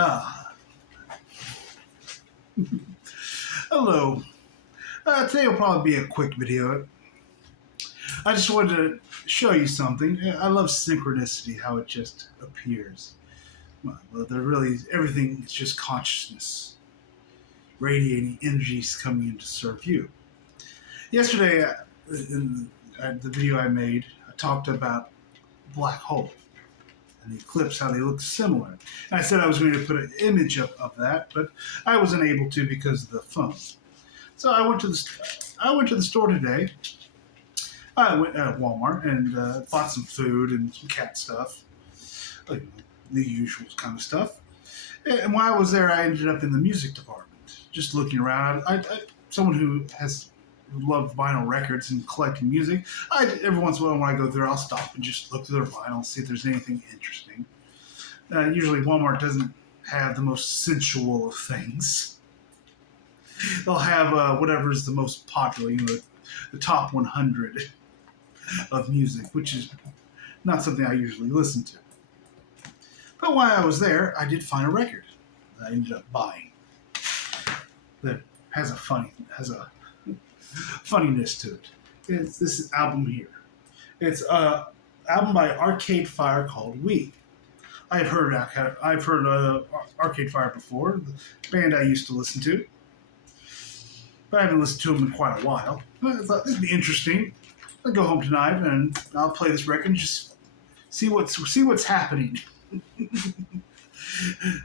Ah, hello. Today will probably be a quick video. I just wanted to show you something. I love synchronicity, how it just appears. Well, they're really everything is just consciousness, radiating energies coming in to serve you. Yesterday, in the video I made, I talked about black hole and the eclipse, how they look similar. And I said I was going to put an image of that, but I wasn't able to because of the phone. So I went to the store today. I went at Walmart and bought some food and some cat stuff, like the usual kind of stuff. And while I was there, I ended up in the music department, just looking around. Someone who has loved vinyl records and collecting music. Every once in a while when I go there, I'll stop and just look through their vinyl, see if there's anything interesting. Usually Walmart doesn't have the most sensual of things. They'll have whatever's the most popular, the top 100 of music, which is not something I usually listen to. But while I was there, I did find a record that I ended up buying that has a funniness to it. It's this album here. It's an album by Arcade Fire called "We." I've heard Arcade Fire before, the band I used to listen to, but I haven't listened to them in quite a while. But I thought this would be interesting. I'll go home tonight and I'll play this record and just see what's happening.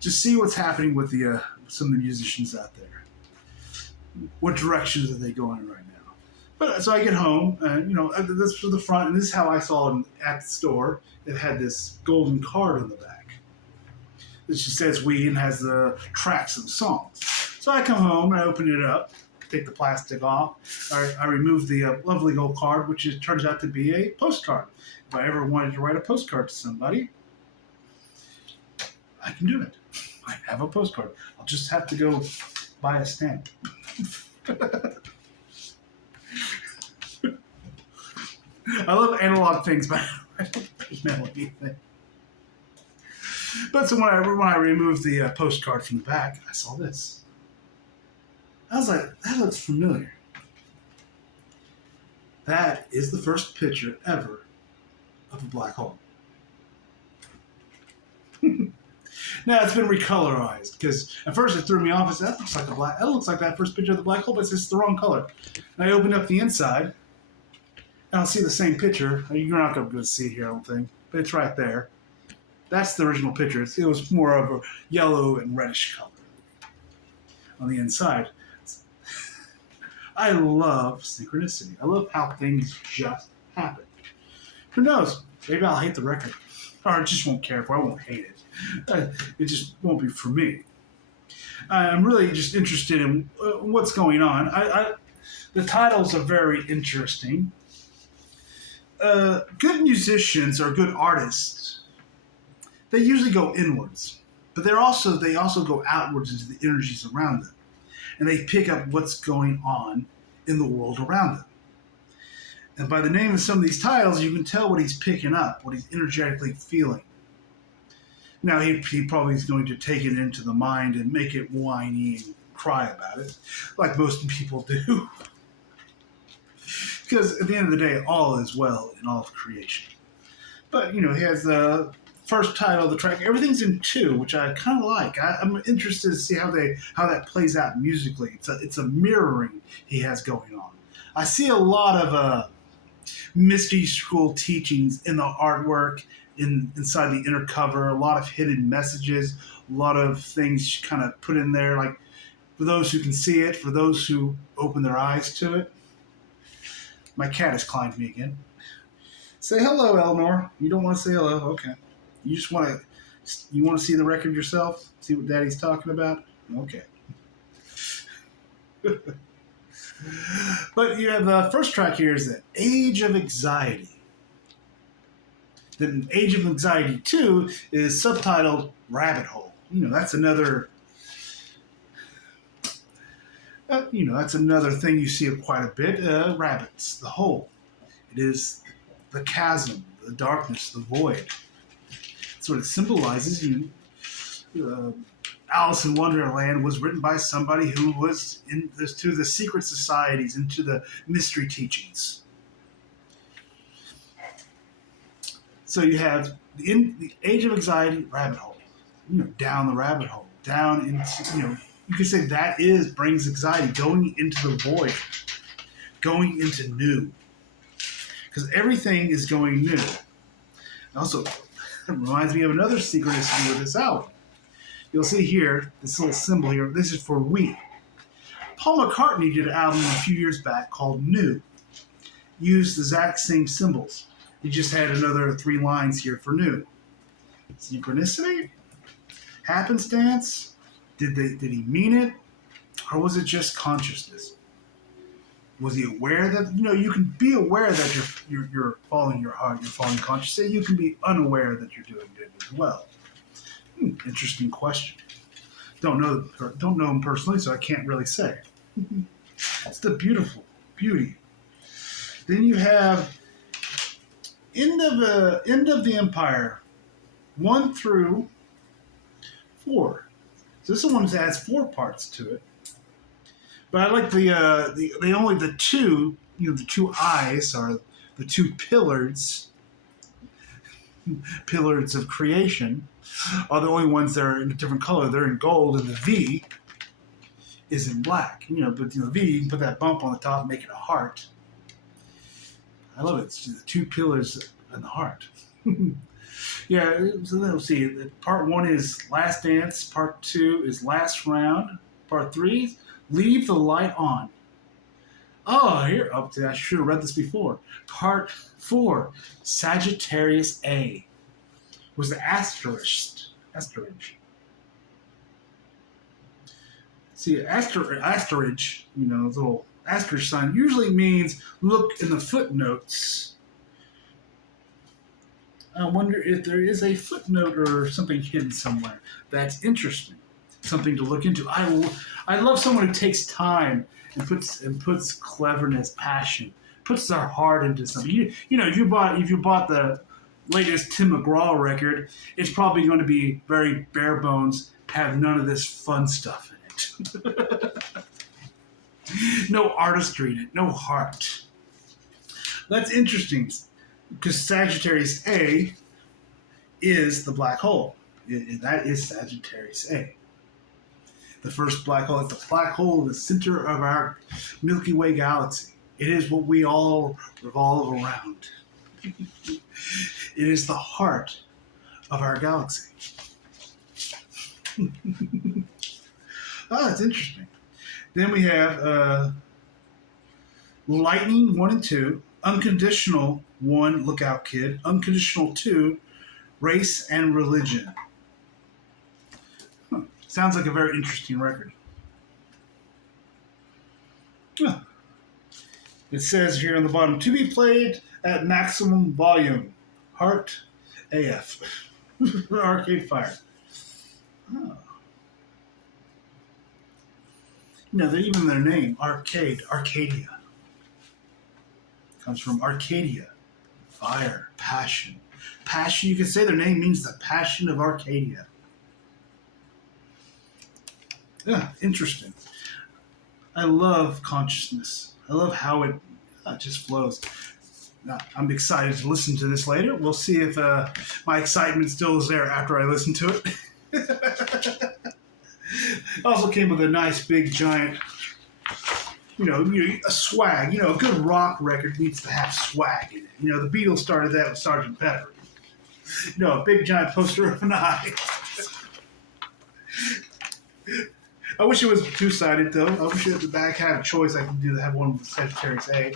Just see what's happening with the some of the musicians out there. What directions are they going in right now? But so I get home, and this was the front, and this is how I saw it at the store. It had this golden card on the back. It just says "We" and has the tracks of the songs. So I come home and I open it up, take the plastic off. I remove the lovely gold card, which turns out to be a postcard. If I ever wanted to write a postcard to somebody, I can do it. I have a postcard. I'll just have to go buy a stamp. I love analog things, but I don't mail anything. But so when I removed the postcard from the back, I saw this. I was like, that looks familiar. That is the first picture ever of a black hole. Now it's been recolorized because at first it threw me off. I said, that looks like that first picture of the black hole, but it's just the wrong color. And I opened up the inside, and I'll see the same picture. You're not going to be able to see it here, I don't think, but it's right there. That's the original picture. It was more of a yellow and reddish color on the inside. I love synchronicity. I love how things just happen. Who knows? Maybe I'll hate the record. Or I just won't care for it. I won't hate it. It just won't be for me. I'm really just interested in what's going on. The titles are very interesting. Good musicians or good artists, they usually go inwards, but they also go outwards into the energies around them, and they pick up what's going on in the world around them. And by the name of some of these titles, you can tell what he's picking up, what he's energetically feeling. Now, he probably is going to take it into the mind and make it whiny and cry about it, like most people do. Because at the end of the day, all is well in all of creation. But, he has the first title of the track. Everything's in two, which I kind of like. I'm interested to see how that plays out musically. It's a mirroring he has going on. I see a lot of mystery school teachings in the artwork, inside the inner cover, a lot of hidden messages, a lot of things kind of put in there, like for those who can see it, for those who open their eyes to it. My cat has climbed me again. Say hello, Eleanor. You don't want to say hello? Okay. You want to see the record yourself? See what Daddy's talking about? Okay. But you have the first track here is the Age of Anxiety. Then Age of Anxiety 2 is subtitled Rabbit Hole. That's another that's another thing you see quite a bit. Rabbits, the hole. It is the chasm, the darkness, the void. That's what it symbolizes. Alice in Wonderland was written by somebody who was into the secret societies, into the mystery teachings. So you have the Age of Anxiety rabbit hole, down the rabbit hole, down into, you could say that brings anxiety, going into the void, going into new, because everything is going new. Also, it reminds me of another synchronicity with this album. You'll see here, this little symbol here, this is for we. Paul McCartney did an album a few years back called New. Used the exact same symbols. He just had another 3 lines here for new. Synchronicity? Happenstance? Did he mean it? Or was it just consciousness? Was he aware that, you can be aware that you're following your heart, you're following consciousness. You can be unaware that you're doing it as well. Interesting question. Don't know him personally, so I can't really say. It's the beauty. Then you have end of the Empire, 1 through 4. So this one has 4 parts to it. But I like the 2, the 2 eyes are the 2 pillars of creation are the only ones that are in a different color. They're in gold, and the V is in black. But the V, you can put that bump on the top and make it a heart. I love it. It's the 2 pillars and the heart. Yeah, so then we'll see. Part 1 is Last Dance. Part 2 is Last Round. Part 3, Leave the Light On. Oh, here. Oh, I should have read this before. Part 4, Sagittarius A. Was the asterisk. See, asterisk, the little asterisk sign usually means look in the footnotes. I wonder if there is a footnote or something hidden somewhere. That's interesting. Something to look into. I love someone who takes time and puts cleverness, passion, puts their heart into something. If you bought the latest Tim McGraw record, it's probably going to be very bare bones, have none of this fun stuff in it. No artistry in it, no heart. That's interesting, because Sagittarius A is the black hole. That is Sagittarius A. The first black hole is the black hole in the center of our Milky Way galaxy. It is what we all revolve around. It is the heart of our galaxy. It's interesting. Then we have Lightning 1 and 2, Unconditional 1, Look Out Kid, Unconditional 2, Race and Religion. Sounds like a very interesting record. It says here on the bottom, to be played at maximum volume. Heart AF. Arcade Fire. Oh. Even their name, Arcade, Arcadia. Comes from Arcadia. Fire, passion. Passion, you could say their name means the passion of Arcadia. Yeah, interesting. I love consciousness. I love how it just flows. Now, I'm excited to listen to this later. We'll see if my excitement still is there after I listen to it. It also came with a nice big giant, a swag. A good rock record needs to have swag in it. The Beatles started that with Sgt. Pepper. A big giant poster of an eye. I wish it was two-sided, though. I wish at the back had a choice. I could have one with Sagittarius A.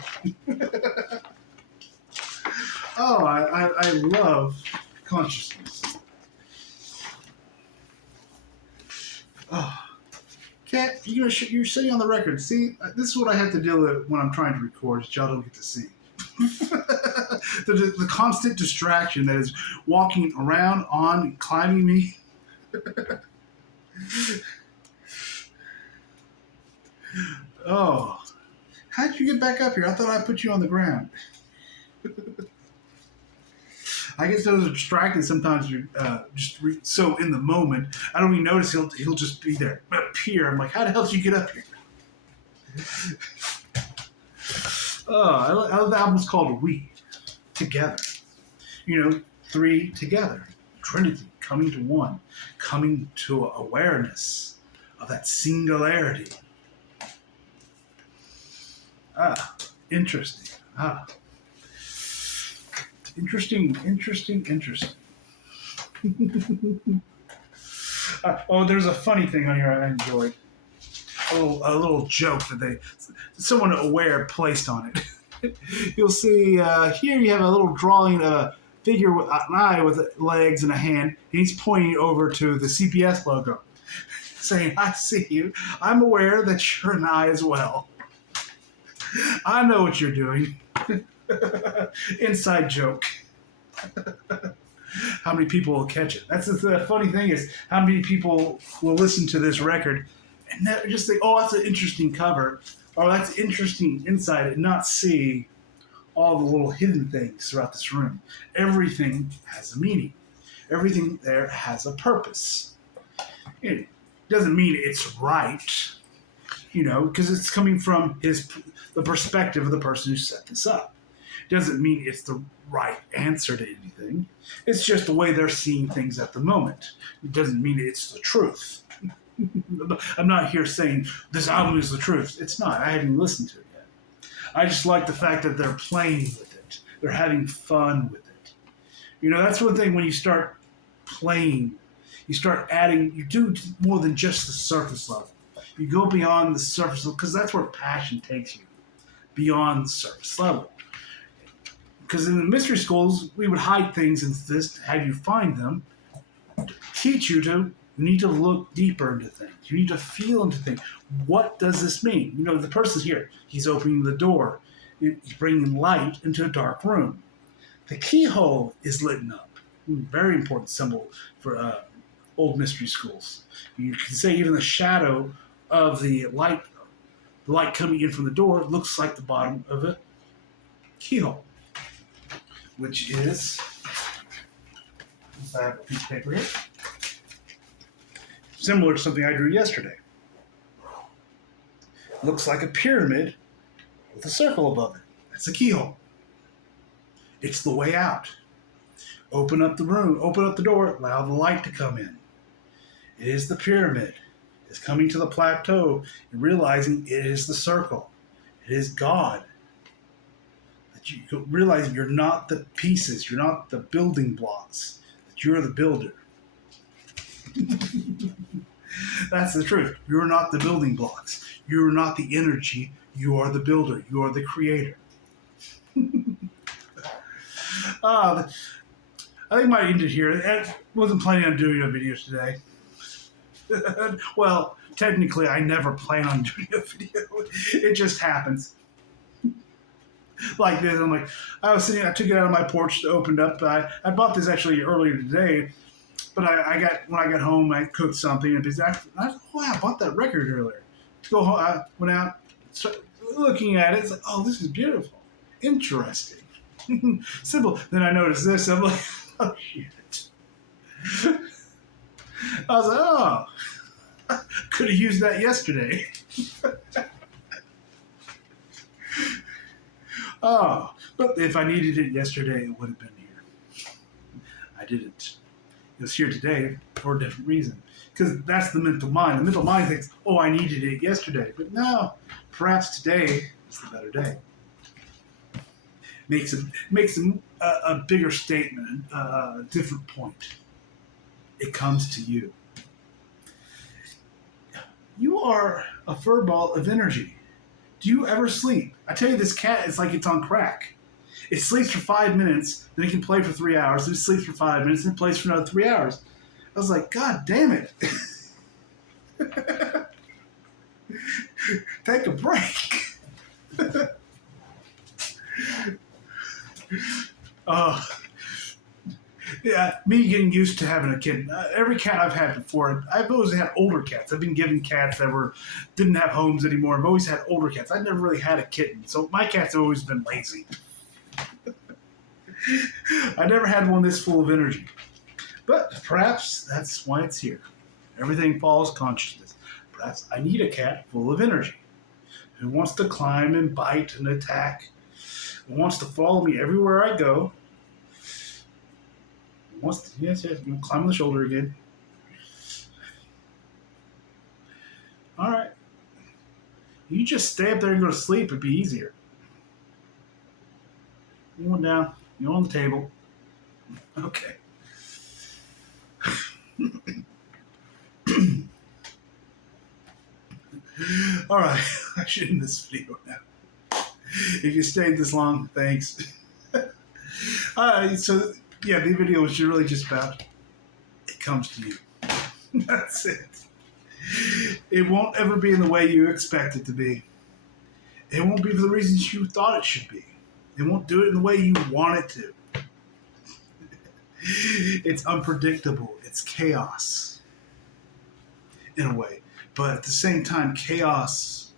Oh, I love consciousness. Oh. Cat, you're sitting on the record. See, this is what I have to deal with when I'm trying to record, y'all don't get to see. the constant distraction that is walking around, on, climbing me. Oh, how'd you get back up here? I thought I put you on the ground. I get so distracted sometimes. So in the moment, I don't even notice he'll just be there, appear. I'm like, how the hell did you get up here? I love the album's called We Together. Three together, Trinity coming to one, coming to awareness of that singularity. Interesting. Interesting. There's a funny thing on here I enjoyed. A little joke that someone aware placed on it. You'll see here you have a little drawing of a figure with an eye with legs and a hand, and he's pointing over to the CPS logo, saying, "I see you. I'm aware that you're an eye as well. I know what you're doing." Inside joke. How many people will catch it? That's the funny thing is how many people will listen to this record and just think, "Oh, that's an interesting cover," or "That's interesting inside," and not see all the little hidden things throughout this room. Everything has a meaning. Everything there has a purpose. It doesn't mean it's right, because it's coming from the perspective of the person who set this up. It doesn't mean it's the right answer to anything. It's just the way they're seeing things at the moment. It doesn't mean it's the truth. I'm not here saying this album is the truth. It's not. I haven't listened to it yet. I just like the fact that they're playing with it. They're having fun with it. That's one thing when you start playing, you start adding, you do more than just the surface level. You go beyond the surface level, because that's where passion takes you, beyond the surface level. Because in the mystery schools, we would hide things into this, to have you find them, to teach you to need to look deeper into things. You need to feel into things. What does this mean? The person's here. He's opening the door. He's bringing light into a dark room. The keyhole is lit up. Very important symbol for old mystery schools. You can say even the shadow of the light coming in from the door looks like the bottom of a keyhole, which is, I have a piece of paper here, similar to something I drew yesterday. Looks like a pyramid with a circle above it. That's a keyhole. It's the way out. Open up the room, open up the door, allow the light to come in. It is the pyramid. It's coming to the plateau and realizing it is the circle. It is God. That you realize you're not the pieces, you're not the building blocks, that you're the builder. That's the truth. You're not the building blocks. You're not the energy. You are the builder. You are the creator. I think I might end it here. I wasn't planning on doing a video today. Well, technically, I never plan on doing a video. It just happens. Like this, I'm like, I took it out of my porch, opened up. I bought this actually earlier today, but when I got home, I cooked something, and I bought that record earlier. To go home, I went out, started looking at it. It's like, oh, this is beautiful, interesting, simple. Then I noticed this. I'm like, oh shit. I was like, oh, could have used that yesterday. Oh, but if I needed it yesterday, it would have been here. I didn't. It was here today for a different reason. Because that's the mental mind. The mental mind thinks, oh, I needed it yesterday. But no, perhaps today is the better day. Makes a bigger statement, a different point. It comes to you. You are a fur ball of energy. Do you ever sleep? I tell you, this cat is like it's on crack. It sleeps for 5 minutes, then it can play for 3 hours, then it sleeps for 5 minutes, then it plays for another 3 hours. I was like, God damn it. Take a break. Yeah, me getting used to having a kid. Every cat I've had before, I've always had older cats. I've been given cats that didn't have homes anymore. I've always had older cats. I've never really had a kitten, so my cats have always been lazy. I never had one this full of energy. But perhaps that's why it's here. Everything follows consciousness. Perhaps I need a cat full of energy who wants to climb and bite and attack, who wants to follow me everywhere I go. Wants to, yes, climb on the shoulder again. All right. You just stay up there and go to sleep. It'd be easier. You went down. You're on the table. Okay. All right. I should end this video now. If you stayed this long, thanks. So, yeah, the video was really just about it comes to you. That's it. It won't ever be in the way you expect it to be. It won't be for the reasons you thought it should be. It won't do it in the way you want it to. It's unpredictable. It's chaos in a way. But at the same time, chaos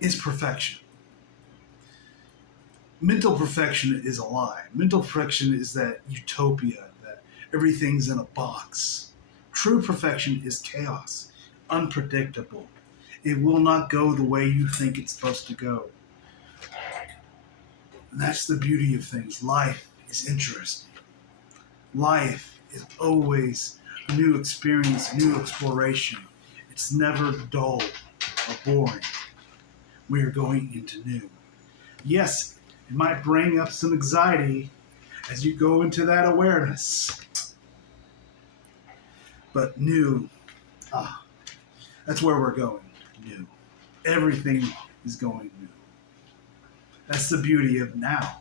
is perfection. Mental perfection is a lie. Mental perfection is that utopia, that everything's in a box. True perfection is chaos, unpredictable. It will not go the way you think it's supposed to go. And that's the beauty of things. Life is interesting. Life is always a new experience, new exploration. It's never dull or boring. We are going into new. Yes, it might bring up some anxiety as you go into that awareness. But new, that's where we're going, new. Everything is going new. That's the beauty of now,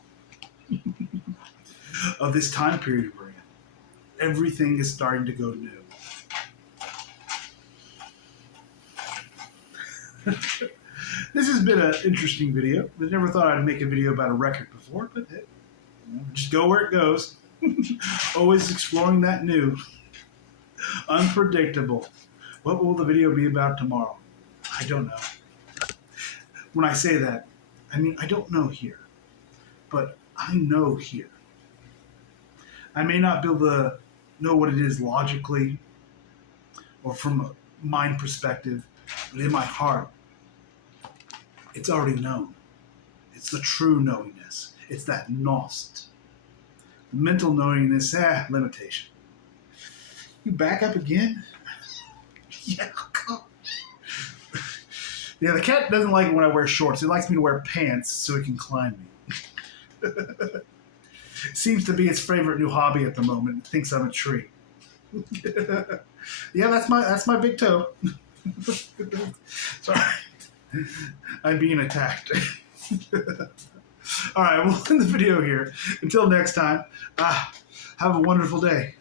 of this time period we're in. Everything is starting to go new. This has been an interesting video. I never thought I'd make a video about a record before, but just go where it goes. Always exploring that new. Unpredictable. What will the video be about tomorrow? I don't know. When I say that, I mean I don't know here. But I know here. I may not be able to know what it is logically or from a mind perspective, but in my heart, it's already known. It's the true knowingness. It's that nost. The mental knowingness, limitation. You back up again? Yeah, come. Yeah, the cat doesn't like it when I wear shorts. It likes me to wear pants so it can climb me. Seems to be its favorite new hobby at the moment. It thinks I'm a tree. Yeah, that's my big toe. Sorry. I'm being attacked. All right, we'll end the video here. Until next time, have a wonderful day.